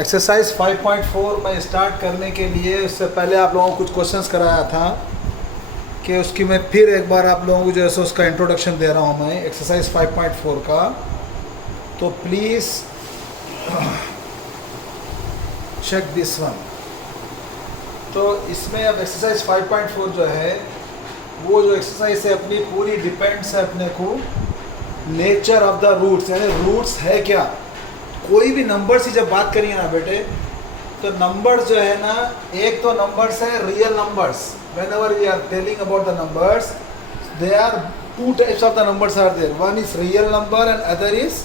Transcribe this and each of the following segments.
Exercise 5.4 में start करने के लिए उससे पहले आप लोगों को कुछ क्वेश्चंस कराया था कि उसकी मैं फिर एक बार आप लोगों को जो है उसका इंट्रोडक्शन दे रहा हूँ मैं एक्सरसाइज 5.4 का। तो प्लीज़ चेक दिस वन। तो इसमें अब एक्सरसाइज 5.4 जो है वो जो एक्सरसाइज है अपनी पूरी डिपेंड्स है अपने को नेचर ऑफ द रूट्स, यानी रूट्स है क्या। कोई भी नंबर्स की जब बात करिए ना बेटे, तो नंबर्स जो है ना, एक तो नंबर्स है real numbers. Whenever we are telling about the numbers, they are two types of the numbers are there. One is real number and other is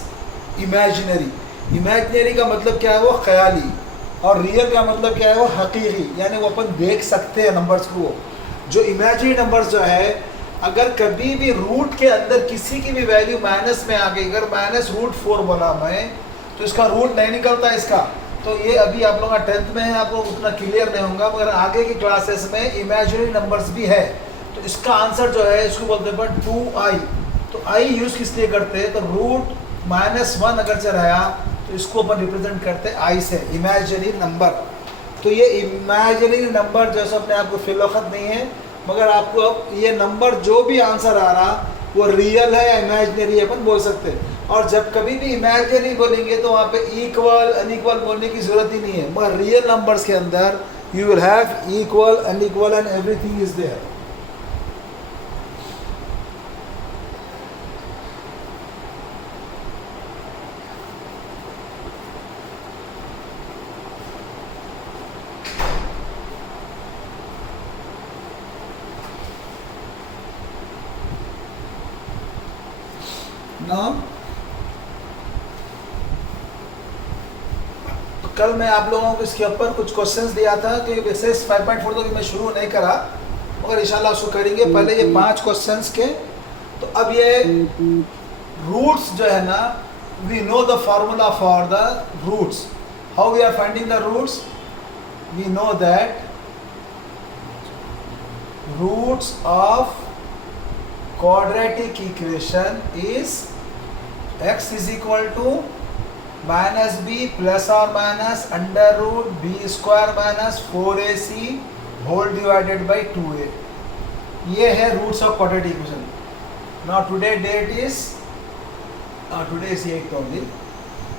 imaginary. Imaginary का मतलब क्या है, वो ख्याली, और रियल का मतलब क्या है, वो हकीकी, यानी वो अपन देख सकते हैं नंबर्स को। जो इमेजिनरी नंबर्स जो है, अगर कभी भी रूट के अंदर किसी की भी वैल्यू माइनस में आ गई, अगर -√4 बोला मैं, तो इसका रूट नहीं निकलता इसका। तो ये अभी आप लोग 10th में है, आपको उतना क्लियर नहीं होगा, मगर आगे की क्लासेस में इमेजिनरी नंबर्स भी है। तो इसका आंसर जो है इसको बोलते हैं 2i। तो i यूज़ किस लिए करते हैं, तो रूट -1 अगर चलाया तो इसको अपन रिप्रेजेंट करते हैं i से, इमेजिनरी नंबर। तो ये इमेजिनरी नंबर जैसे अपने आपको फिलवक्त नहीं है, मगर आपको अब ये नंबर जो भी आंसर आ रहा वो रियल है या इमेजिनरी है अपन बोल सकते हैं। और जब कभी भी इमेजिनरी बोलेंगे तो वहाँ पे इक्वल अनइक्वल बोलने की ज़रूरत ही नहीं है, मगर रियल नंबर्स के अंदर you will have equal unequal and everything is there. ना तो कल मैं आप लोगों को इसके ऊपर कुछ क्वेश्चंस दिया था, तो ये बेसिस 5.4 तो मैं शुरू नहीं करा, मगर इंशाल्लाह उसको करेंगे। पहले ये 5 क्वेश्चंस के। तो अब ये रूट्स जो है ना, we know the formula for the roots. How we are finding the roots, we know that roots of quadratic equation is x is equal to -b plus or minus √b square minus 4ac whole divided by 2a। ये है roots of quadratic equation। now today date is today is 8th only।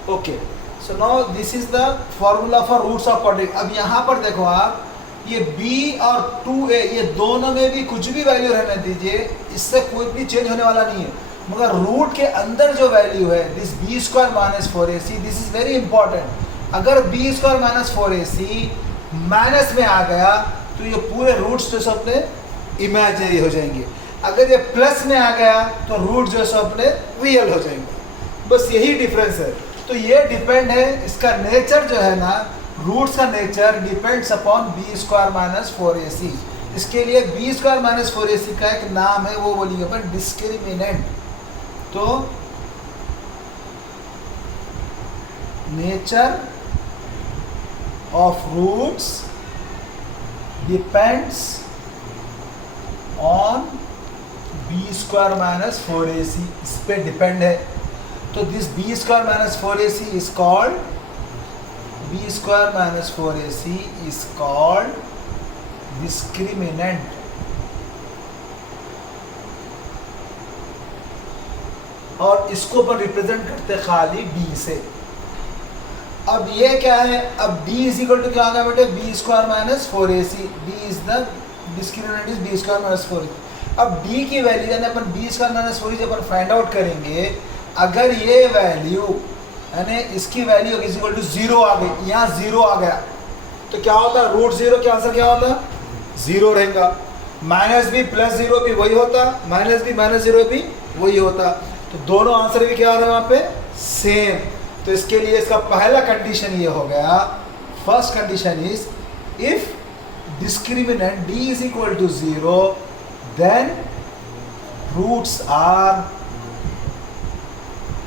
okay, so now this is the formula for roots of quadratic। अब यहाँ पर देखो आप, ये b और 2a ये दोनों में भी कुछ भी वैल्यू रहने दीजिए, इससे कोई भी चेंज होने वाला नहीं है, मगर रूट के अंदर जो वैल्यू है this b² - 4ac, this is very important. अगर b² - 4ac माइनस में आ गया तो ये पूरे रूट्स जो सब अपने इमेजिनरी हो जाएंगे। अगर ये प्लस में आ गया तो रूट जो सब अपने रियल हो जाएंगे। बस यही डिफरेंस है। तो ये डिपेंड है, इसका नेचर जो है ना, रूट्स का nature depends upon b² - 4ac। इसके लिए b² - 4ac का एक नाम है, वो बोलिए अपन डिस्क्रिमिनेंट। तो nature of roots depends on b² - 4ac, इस पे डिपेंड है। तो this b² - 4ac is called b² - 4ac is called discriminant। और इसको अपन रिप्रेजेंट करते खाली b से। अब ये क्या है, अब d इज इक्वल टू क्या आ गया बेटे, b² - 4ac। d is the discriminant is b² - 4ac। अब d की वैल्यू यानी अपन b² - 4ac अपन फाइंड आउट करेंगे। अगर ये वैल्यू यानी इसकी वैल्यू इज इक्वल टू 0 आ गई, यहाँ 0 आ गया, तो क्या होता है, √0 के आंसर क्या होता, 0 रहेगा। -b + 0 भी वही होता, -b - 0 भी वही होता। तो दोनों आंसर भी क्या हो रहा है वहाँ पे, सेम। तो इसके लिए इसका पहला कंडीशन ये हो गया, first condition is if discriminant d is equal to 0 then roots are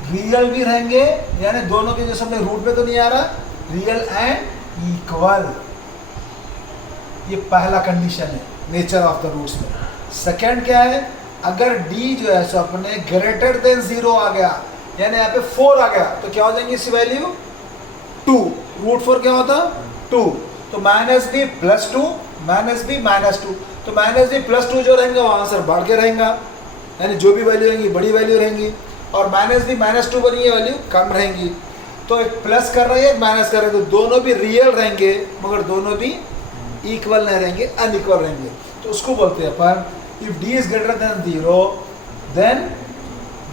real भी रहेंगे, यानी दोनों के जो सामने रूट में तो नहीं आ रहा, रियल एंड इक्वल। ये पहला कंडीशन है नेचर ऑफ द रूट्स में। सेकंड क्या है, अगर d जो है सो अपने >0 आ गया, यानी यहाँ पे 4 आ गया, तो क्या हो जाएंगे इसकी वैल्यू 2। रूट 4 क्या होता 2, तो minus B plus 2, minus b minus 2, तो माइनस बी प्लस 2 जो रहेंगे वो आंसर बढ़ के रहेगा, यानी जो भी वैल्यू रहेंगी बड़ी वैल्यू रहेंगी, और माइनस बी माइनस 2 पर ये वैल्यू कम रहेंगी। तो एक प्लस कर रहे हैं एक माइनस कर रहे हैं, तो दोनों भी रियल रहेंगे मगर दोनों भी इक्वल नहीं रहेंगे, अनइक्वल रहेंगे। तो उसको बोलते हैं अपन if D is greater than 0 then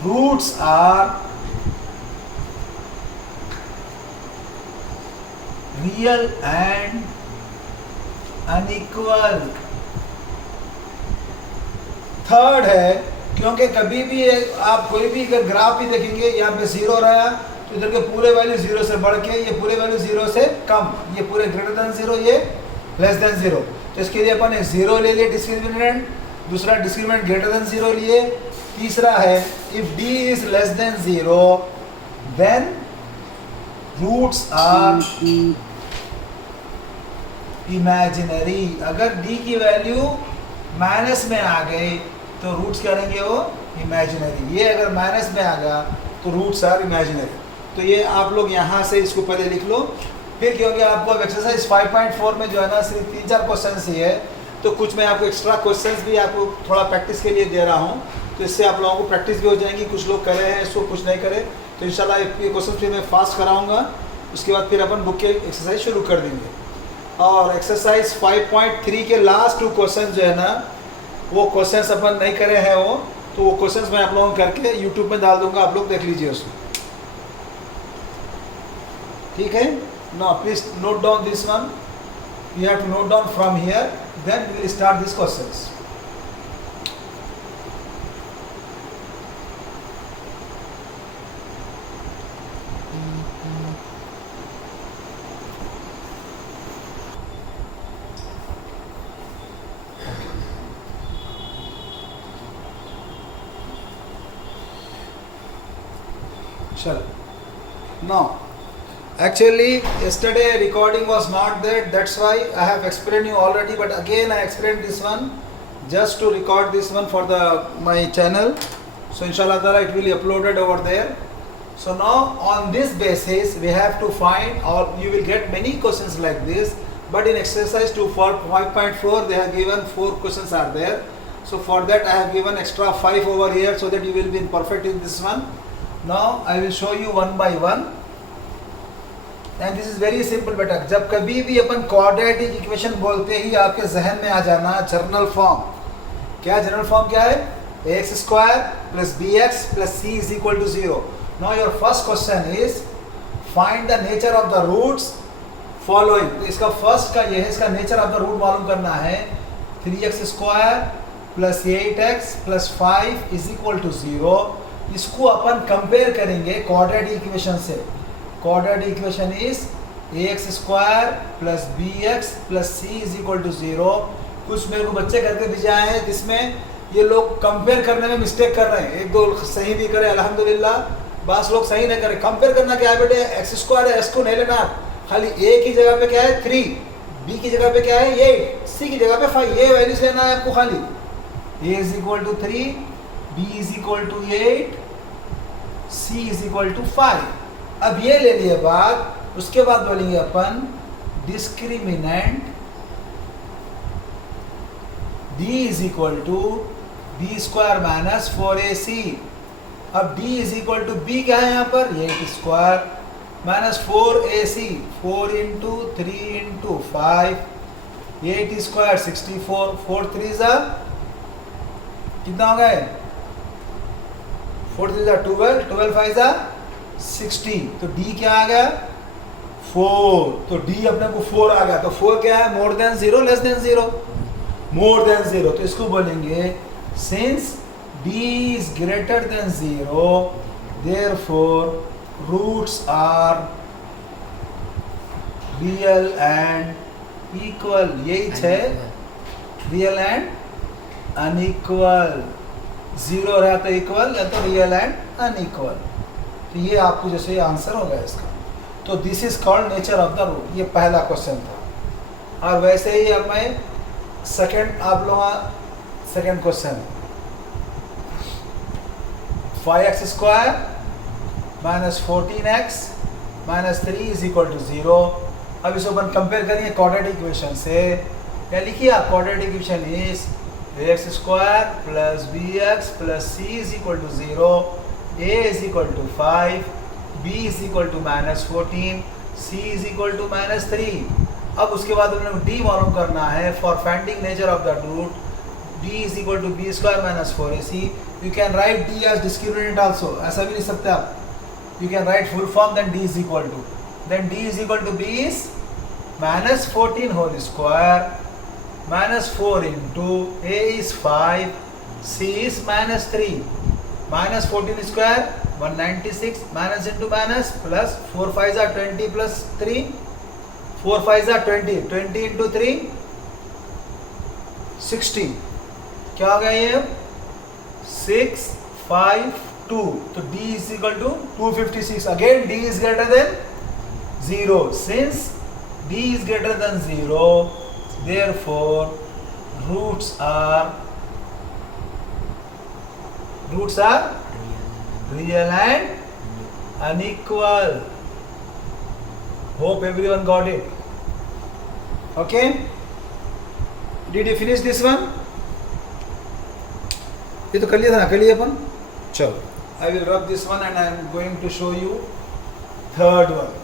roots are real and unequal. Third है, क्योंकि कभी भी आप कोई भी अगर ग्राफ भी देखेंगे यहाँ पे 0 रहा तो इधर के पूरे वैल्यू 0 से बढ़ के ये पूरे वैल्यू 0 से कम, ये पूरे ग्रेटर देन 0, ये लेस देन 0। तो इसके लिए अपन 0 ले लिए डिस्क्रिमिनेंट, दूसरा डिस्क्रिमिनेंट ग्रेटर देन 0 लिए, तीसरा है if d is less than 0 then roots are imaginary. अगर d की वैल्यू माइनस में आ गई तो रूट्स क्या रहेंगे वो इमेजिनरी, ये अगर माइनस में आ गया तो रूट्स आर इमेजिनरी। तो ये आप लोग यहाँ से इसको पहले लिख लो, फिर क्योंकि आपको एक्सरसाइज 5.4 में जो है ना सिर्फ 3-4 क्वेश्चन ही है, तो कुछ मैं आपको एक्स्ट्रा क्वेश्चंस भी आपको थोड़ा प्रैक्टिस के लिए दे रहा हूँ, तो इससे आप लोगों को प्रैक्टिस भी हो जाएंगी। कुछ लोग करे हैं इसको, कुछ नहीं करे, तो इंशाल्लाह ये क्वेश्चन फिर मैं फास्ट कराऊंगा, उसके बाद फिर अपन बुक के एक्सरसाइज शुरू कर देंगे। और एक्सरसाइज 5.3 के लास्ट 2 क्वेश्चन जो है ना वो क्वेश्चंस अपन नहीं करे हैं वो, तो वो क्वेश्चंस मैं आप लोगों को करके यूट्यूब में डाल दूंगा, आप लोग देख लीजिए उसको, ठीक है। Now please note down this one, you have to note down from here, then we will start these questions. Sure. Now actually yesterday recording was not there, that's why I have explained you already, but again I explained this one just to record this one for the my channel, so inshallah ta'ala it will be uploaded over there. So now on this basis we have to find, or you will get many questions like this, but in exercise 5.4 they have given 4 questions are there, so for that I have given extra 5 over here so that you will be perfect in this one. Now I will show you one by one. And this is very simple बेटा, जब कभी भी अपन quadratic equation बोलते ही आपके जहन में आ जाना जनरल फॉर्म। क्या जनरल फॉर्म क्या है? ax square plus bx plus c is equal to 0। Now your first question is find the nature of the roots following. तो इसका फर्स्ट का ये है, इसका नेचर ऑफ द रूट मालूम करना है। 3x square plus 8x plus 5 is equal to 0। इसको अपन कंपेयर करेंगे क्वाड्रेटिक इक्वेशन से। Quadratic equation is ax square plus bx plus c is equal to 0। कुछ मेरे को बच्चे करके भी जाए हैं जिसमें ये लोग कंपेयर करने में मिस्टेक कर रहे हैं, एक दो सही भी करे अल्हम्दुलिल्लाह, बास लोग सही नहीं करे। कंपेयर करना क्या है बेटे, एक्स स्क्वायर है, s को नहीं लेना, खाली a की जगह पे क्या है 3, b की जगह पे क्या है 8, c की जगह पे 5, ये वैल्यूज लेना है आपको खाली। a is equal to 3, b is equal to 8, c is equal to 5। अब ये ले लिए बात, उसके बाद बोलेंगे अपन discriminant d is equal to B square minus 4ac। अब d is equal to b क्या है यहाँ पर 8 square minus 4ac, 4 into 3 into 5, 8 square 64, 4 3 जा कितना हो गए 4 3 जा 12, 12 5 जा 60, तो d क्या आ गया 4, तो d अपने को 4 आ गया। तो 4 क्या है, more than 0 less than 0, more than 0। तो इसको बोलेंगे since d is greater than 0 therefore roots are real and equal. यही है रियल एंड अनइक्वल, 0 रहा तो इक्वल या तो रियल एंड अनइक्वल। तो ये आपको जैसे आंसर हो गया इसका। तो this is called nature of the root, ये पहला क्वेश्चन था। और वैसे ही अब मैं सेकंड आप लोग second question 5x square minus 14x minus 3 is equal to 0। अब इसको अपन कंपेयर करेंगे क्वाड्रेटिक इक्वेशन से। क्या लिखिए आप? Quadratic equation is ax square plus bx plus c is equal to 0, a is equal to 5, b is equal to minus 14, c is equal to minus 3। अब उसके बाद हमने d मालूम करना है for finding nature of the root. d is equal to B square minus 4ac। You can write d as discriminant also, ऐसा भी लिख सकते हैं आप। You can write full form, then d is equal to, then d is equal to b is minus 14 whole square minus 4 into a is 5, c is minus 3, minus 14 square 196, minus into minus plus 4 5s are 20 plus 3, 4 5s are 20, 20 into 3 60। क्या हो गया ये? 6 5 2। तो d is equal to 256। again d is greater than 0. Since d is greater than 0, therefore roots are real and unequal. Hope everyone got it. Okay? Did you finish this one? ये तो कर लिया था ना, कर लिया अपन। चलो, I will rub this one and I am going to show you third one,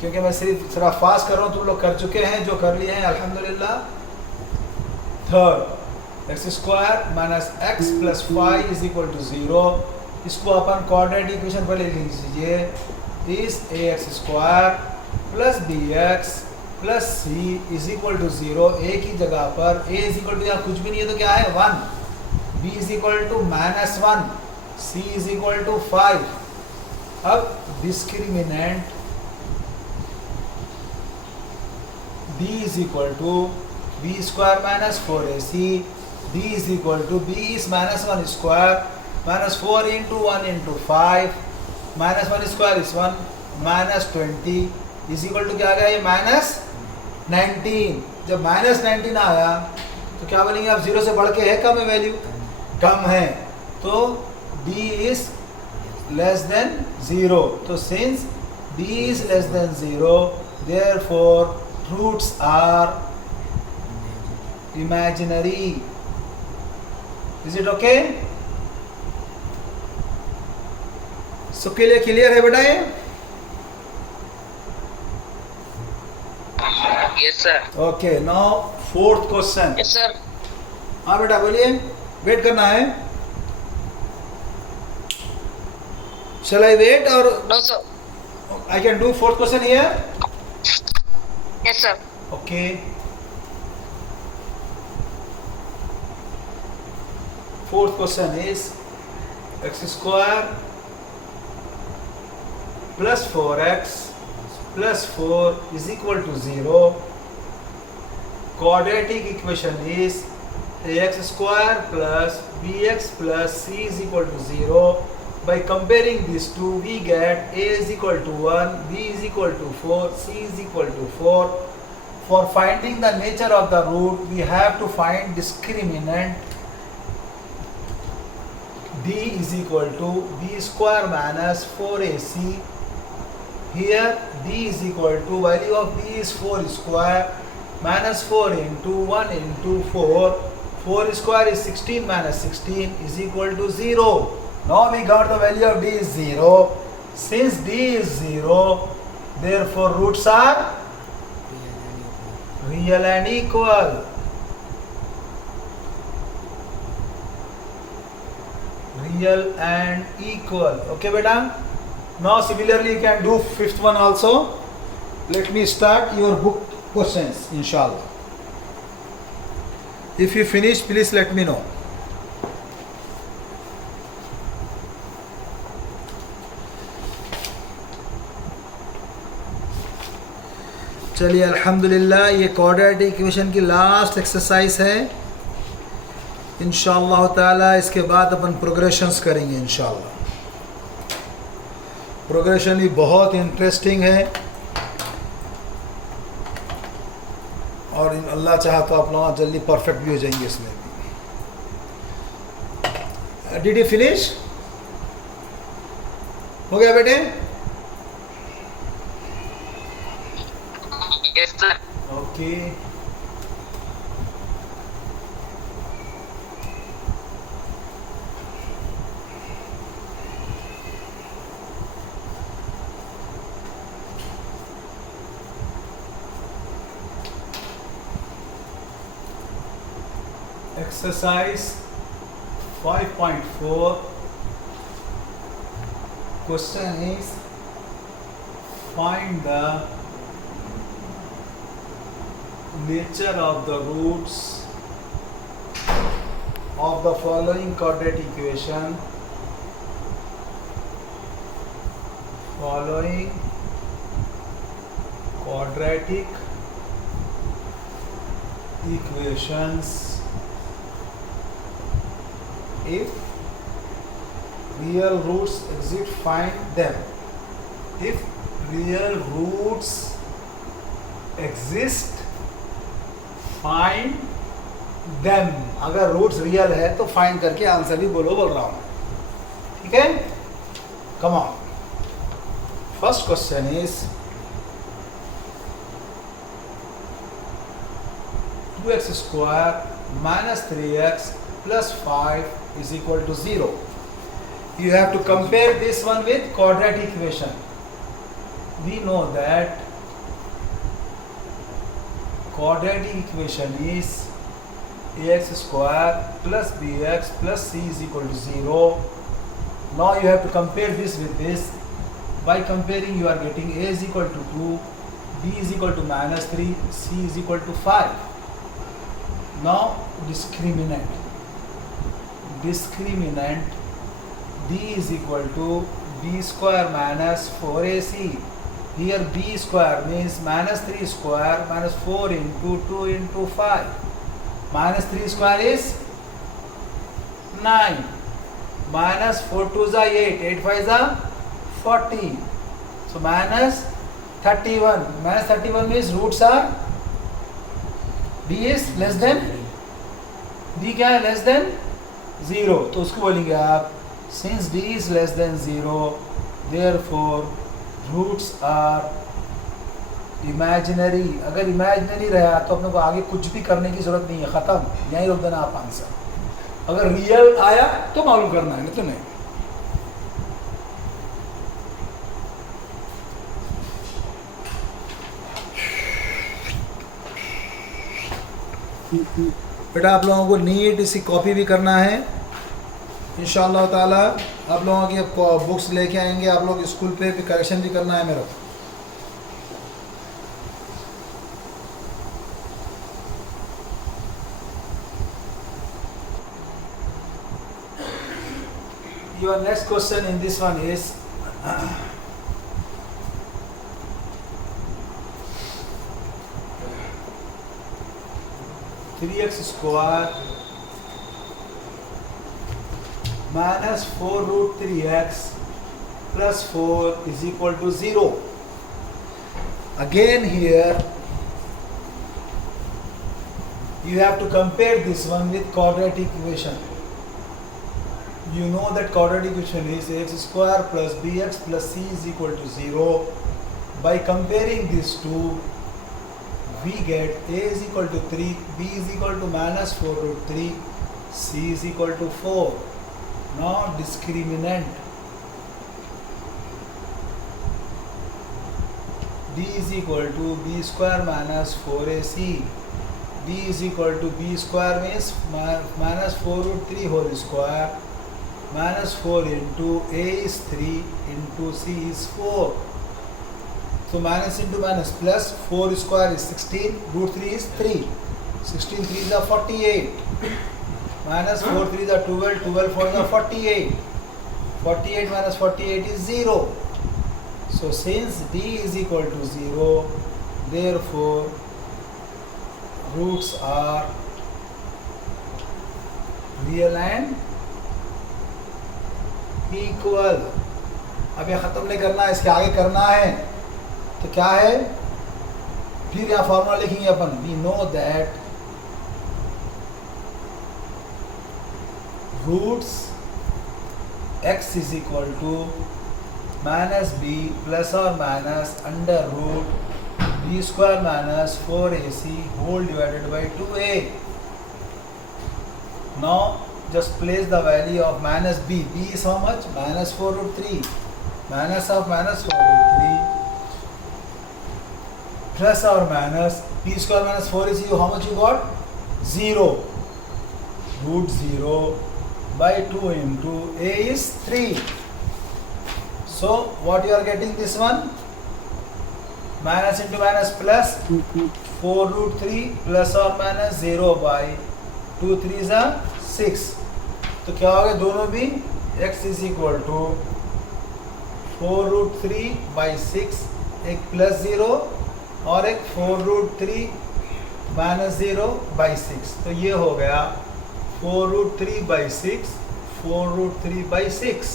क्योंकि मैं सिर्फ थोड़ा फास्ट कर रहा हूँ, तुम लोग कर चुके हैं, जो कर लिए हैं अल्हम्दुलिल्लाह। Third, x square minus x plus 5 is equal to 0। इसको अपन क्वाड्रेटिक इक्वेशन पहले लिख लीजिए। Is a x square plus b x plus c is equal to 0। A की जगह पर ए इज इक्वल टू, यहाँ कुछ भी नहीं है तो क्या है? 1। B is equal to minus 1, c is equal to 5। अब discriminant b is equal to b square minus 4ac, d is equal to b is minus 1 square minus 4 into 1 into 5, minus 1 square is 1, minus 20 is equal to क्या आ गया ये? Minus 19। जब minus 19 आया तो क्या बोलेंगे आप? 0 से बढ़ के है, कम है वैल्यू? कम है, तो d is less than 0। तो since d is less than 0, therefore roots are imaginary. Is it okay? So clear है बेटा ये? Yes sir. Okay, now fourth question. Yes sir. हाँ बेटा बोलिए, वेट करना है। Shall I wait or No sir. I can do fourth question here? Yes sir. Okay. Fourth question is x square plus 4x plus 4 is equal to 0. Quadratic equation is ax square plus bx plus c is equal to 0. By comparing these two, we get a is equal to 1, b is equal to 4, c is equal to 4. For finding the nature of the root, we have to find discriminant d is equal to b square minus 4ac. Here d is equal to, value of d is 4 square minus 4 into 1 into 4. 4 square is 16 minus 16 is equal to 0. Now we got the value of d is 0. Since d is 0, therefore roots are real and equal. Real and equal. Okay beta? Now similarly you can do fifth one also. Let me start your book questions inshallah. If you finish, please let me know. चलिए अल्हम्दुलिल्लाह, ये quadratic equation की last exercise है। इंशाअल्लाह ताला इसके बाद अपन progressions करेंगे इंशाअल्लाह। प्रोग्रेशन भी बहुत इंटरेस्टिंग है और अल्लाह चाहा तो आप लोग जल्दी परफेक्ट भी हो जाएंगे इसमें भी। Did you finish? हो गया बेटे? Yes, sir. Okay, exercise 5.4. Question is find the nature of the roots of the following quadratic equation. Following quadratic equations if real roots exist, find them. If real roots exist, find them. अगर roots real है तो find करके answer भी बोलो, बोल रहा हूँ, ठीक है? Come on. First question is 2x square minus 3x plus 5 is equal to 0. You have to compare this one with quadratic equation. We know that quadratic equation is ax square plus bx plus c is equal to 0. Now you have to compare this with this. By comparing, you are getting a is equal to 2, b is equal to minus 3, c is equal to 5. Now discriminant d is equal to b square minus 4ac. Here b square means minus 3 square minus 4 into 2 into 5. Minus 3 square is 9. Minus 4 2s are 8. 8 5s are 40. So minus 31. Minus 31 means roots are d is less than, d क्या है, less than 0. तो उसको बोलेंगे आप since d is less than 0, therefore roots are imaginary. अगर imaginary रहा तो अपने को आगे कुछ भी करने की जरूरत नहीं है, खत्म, यहीं रोक देना आप आंसर. अगर रियल आया तो मालूम करना है, नहीं तो नहीं. बेटा आप लोगों को नीट इसी कॉपी भी करना है इंशाअल्लाह ताला. आप लोगों की बुक्स लेके आएंगे, आप लोग स्कूल पे भी करेक्शन भी करना है मेरा. Your next question in this one is 3x square minus 4 root 3x plus 4 is equal to 0. Again here you have to compare this one with quadratic equation. You know that quadratic equation is ax square plus bx plus c is equal to 0. By comparing these two, we get a is equal to 3, b is equal to minus 4 root 3, c is equal to 4. Now discriminant d is equal to b square minus 4ac. d is equal to b square means minus 4 root 3 whole square minus 4 into a is 3 into c is 4. So minus into minus plus, 4 square is 16, root 3 is 3. 16 3s are 48. Minus 4 3s are 12, 12 4s are 48. 48 minus 48 is 0. So since d is equal to 0, therefore roots are real and equal. अब ये ख़त्म नहीं करना है, इसके आगे करना है. तो क्या है, फिर यहाँ फॉर्मूला लिखेंगे अपन. We know that roots x is equal to minus B plus और minus under root b square minus 4ac whole divided by 2a. Now just place the value of minus b. b is how much? Minus 4 root 3. Minus of minus 4 root 3 plus or minus b square minus 4ac, how much you got? 0. Root 0 by 2 into a is 3. So what you are getting this one? Minus into minus plus 4 root 3 plus or minus 0 by 2 3 is 6. तो क्या हो गया दोनों भी? x is equal to 4 root 3 by 6, एक plus 0 और एक 4 root 3 minus 0 by 6. तो ये हो गया 4 root 3 by 6, 4 root 3 by 6.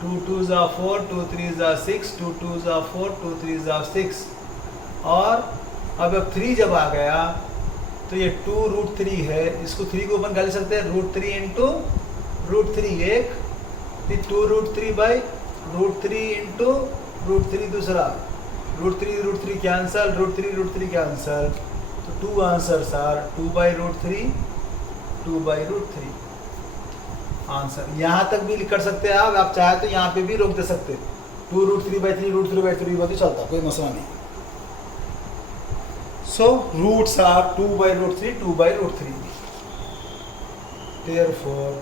2 2 is 4, 2 3 is 6, 2 2 is 4, 2 3 is 6. और अब 3 जब आ गया तो ये 2 रूट 3 है, इसको 3 को ओपन कर सकते हैं. रूट 3 इंटू रूट 3 एक, फिर 2 root 3 by root 3 into root 3 दूसरा, रूट 3 कैंसल, रूट 3 कैंसल. तो 2 answers are 2 by root 3, 2 by root 3 answer. यहाँ तक भी कर सकते हैं आप चाहे तो यहाँ पे भी रोक दे सकते. 2 रूट 3 बाई 3, रूट 3 बाई 3 भी चलता, कोई मसला नहीं. So roots are 2 by root 3, 2 by root 3. Therefore,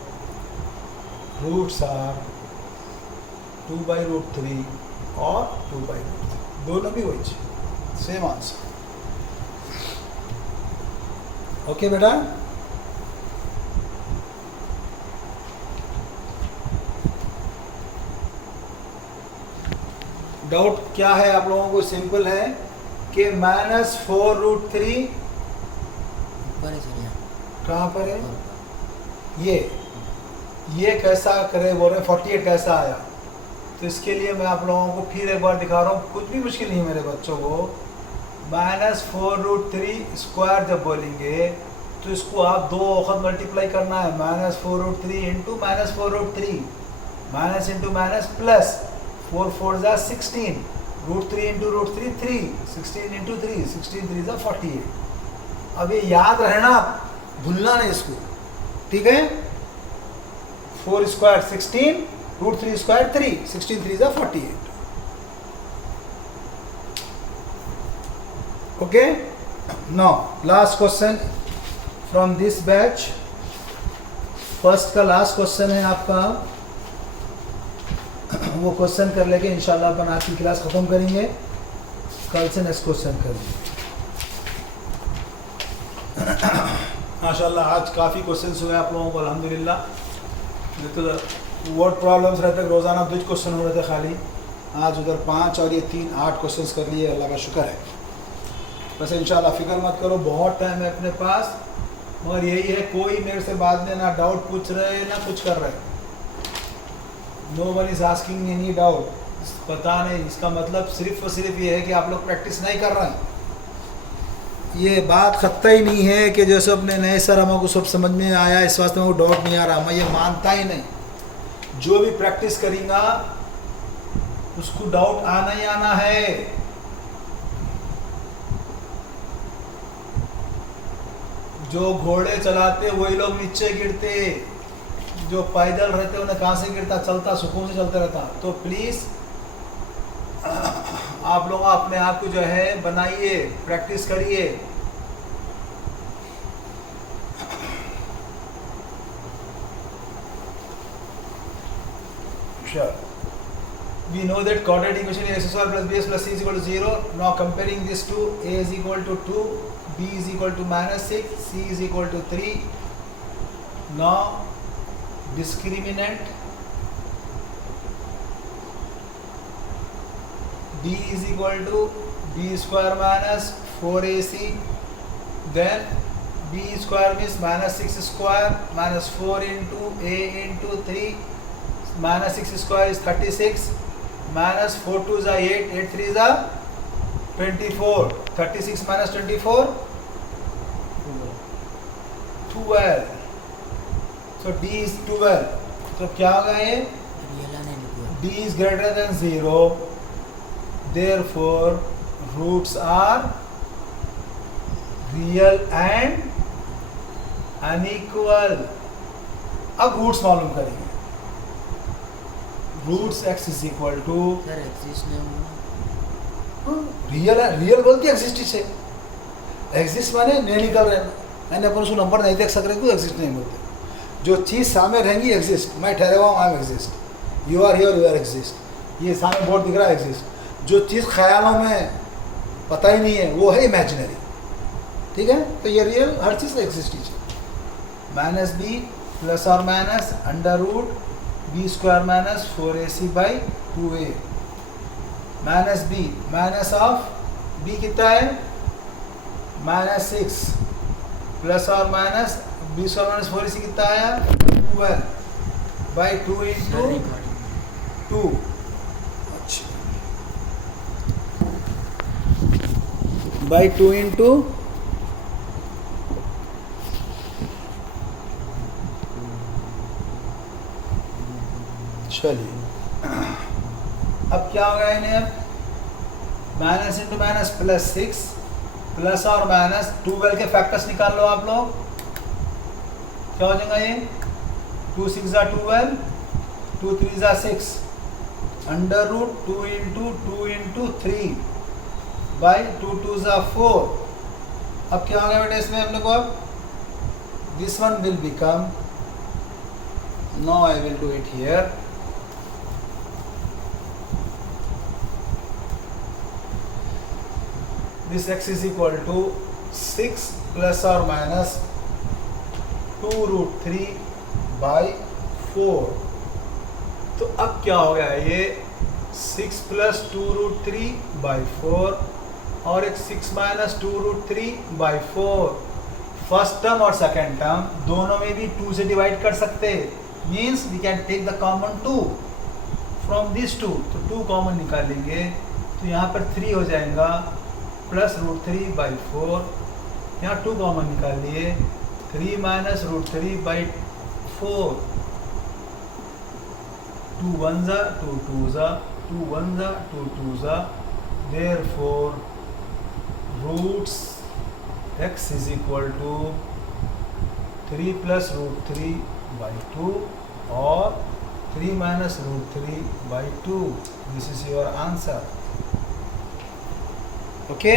roots are 2 by root 3 or 2 by root 3. दोनों भी वही है, सेम आंसर. ओके बेटा. डाउट क्या है आप लोगों को? सिंपल है कि माइनस 4 रूट 3 कहाँ पर है? ये कैसा करे बोल रहे हैं? 48 कैसा आया? तो इसके लिए मैं आप लोगों को फिर एक बार दिखा रहा हूँ, कुछ भी मुश्किल नहीं है मेरे बच्चों को. माइनस 4 रूट 3 स्क्वायर जब बोलेंगे तो इसको आप 2 वक्त मल्टीप्लाई करना है. Minus 4 root 3 into minus 4 root 3, minus into minus plus 4 4 जा 16, रूट 3 इंटू रूट 3 3, 16 इंटू 3, 16 3 जा 48. अब ये याद रहना, भूलना नहीं इसको, ठीक है? 4 स्क्वायर 16, रूट 3 स्क्वायर 3, 16 3 जा 48. Okay. Now last question from this batch. First का लास्ट क्वेश्चन है आपका, वो क्वेश्चन कर लेके इंशाल्लाह अपन आज की क्लास ख़त्म करेंगे. कल से नेक्स्ट क्वेश्चन करेंगे. माशाल्लाह आज काफ़ी क्वेश्चंस हुए आप लोगों को अल्हम्दुलिल्लाह. तो वर्ड प्रॉब्लम्स रहते रोज़ाना 2 क्वेश्चन हो रहे थे खाली, आज उधर 5 और ये 3 8 क्वेश्चंस कर लिए. अल्लाह का शुक्र है. बस इंशाल्लाह फ़िक्र मत करो, बहुत टाइम है अपने पास. और यही है, कोई मेरे से बाद में ना डाउट पूछ रहे हैं ना कुछ कर रहे हैं. No one is asking any doubt. पता नहीं, इसका मतलब सिर्फ और सिर्फ ये है कि आप लोग प्रैक्टिस नहीं कर रहे हैं. ये बात खत्ता ही नहीं है कि जैसे अपने नए सर हमको सब समझ में आया, इस वास्ते में डाउट नहीं आ रहा. मैं ये मानता ही नहीं. जो भी प्रैक्टिस करेंगा उसको डाउट आना ही आना है. जो घोड़े चलाते वही लोग नीचे गिरते, जो पैदल रहते उन्हें कहाँ से गिरता, चलता सुकून से चलता रहता. तो प्लीज़ आप लोग अपने आप को जो है बनाइए, प्रैक्टिस करिए. Sure. We know that quadratic equation is x square plus bs plus c is equal to 0. Now comparing this to a is equal to 2, b is equal to minus 6, c is equal to 3. Now discriminant d is equal to b square minus 4ac, then b square means minus 6 square minus 4 into a into 3, minus 6 square is 36, minus 4 2 is 8, 8 3 is 24, 36 minus 24 12. So d is 12. तो क्या होगा ये? d is greater than 0. therefore roots are real and unequal. अब roots मालूम करेंगे. Roots x is equal to sir exist नहीं होगा. Real है. रियल बोलती एग्जिस्ट है. एग्जिस्ट माने नहीं निकल रहे मैंने अपन उसको नंबर नहीं देख सक रहे तो एग्जिस्ट नहीं बोलते. जो चीज़ सामने रहेंगी एग्जिस्ट. मैं ठहरे हुआ हूँ, I am exist. You are here, you are exist. ये सामने बोर्ड दिख रहा है एग्जिस्ट. जो चीज़ ख्यालों में पता ही नहीं है वो है इमेजिनरी. ठीक है, तो ये रियल हर चीज़ एग्जिस्ट ही है. माइनस बी प्लस और minus under root b square minus 4ac by 2a. Minus b minus of b कितना है -6 प्लस और minus B square minus 4ac कितना आया 12 बाई 2 इंटू 2. अच्छा, बाई 2 इंटू चलिए अब क्या होगा इन्हें. अब minus into minus plus 6 plus और माइनस 12 के फैक्टर्स निकाल लो आप लोग. क्या हो जाएगा ये 2 6 ज़ा 12 2 3 ज़ा 6 अंडर रूट 2 इंटू 3 बाई 2 2 ज़ा 4. अब क्या हो गया बेटा इसमें हम लोग को. अब this one will become, no I will do it here. This x is equal to 6 plus or minus 2 root 3 by 4. तो अब क्या हो गया ये 6 plus 2 root 3 by 4 और एक 6 minus 2 root 3 by 4. First term और सेकेंड टर्म दोनों में भी 2 से डिवाइड कर सकते. Means we can take the common 2 from this 2. तो 2 कॉमन निकालेंगे तो यहाँ पर 3 हो जाएगा प्लस रूट 3 बाई 4. यहाँ 2 कॉमन निकाल लिए 3 माइनस रूट 3 बाई 4. 2 1 ज़ा 2 2 ज़ा 2 1 ज़ा 2 2 ज़ा. Therefore roots x is equal to 3 plus root 3 by 2 और 3 minus root 3 by 2. This is your answer. Okay.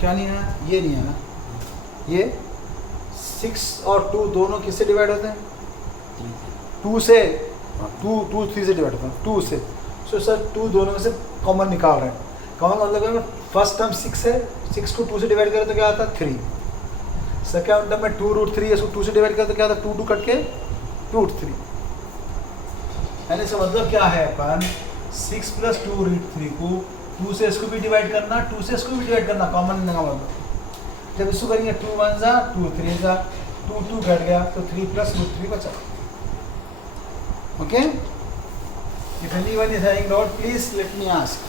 क्या नहीं है, ये नहीं है ना. ये 6 और 2 दोनों किससे डिवाइड होते हैं 2 से. 2 3 से डिवाइड होते हैं 2 से. सो सर 2 दोनों में से कॉमन निकाल रहे हैं. कॉमन मतलब है फर्स्ट टर्म 6 है, 6 को 2 से डिवाइड करें तो क्या आता है 3. सेकेंड टर्म में 2 रूट 3 है, इसको 2 से डिवाइड करें तो क्या आता है 2 2 कट के रूट 3. यानी इसका मतलब क्या है अपन 6 प्लस 2 रूट 3 को 2 से इसको भी डिवाइड करना 2 से इसको भी डिवाइड करना. कॉमन लेने का मतलब जब इसको करेंगे 2 1 ज़ा 2 3 ज़ा 2 2 घट गया तो 3 प्लस रूट 3 बचा. Okay. If anyone is having doubt please let me ask.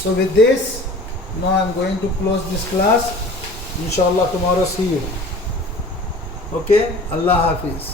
So with this, now I am going to close this class. Inshallah tomorrow see you. Okay? Allah Hafiz.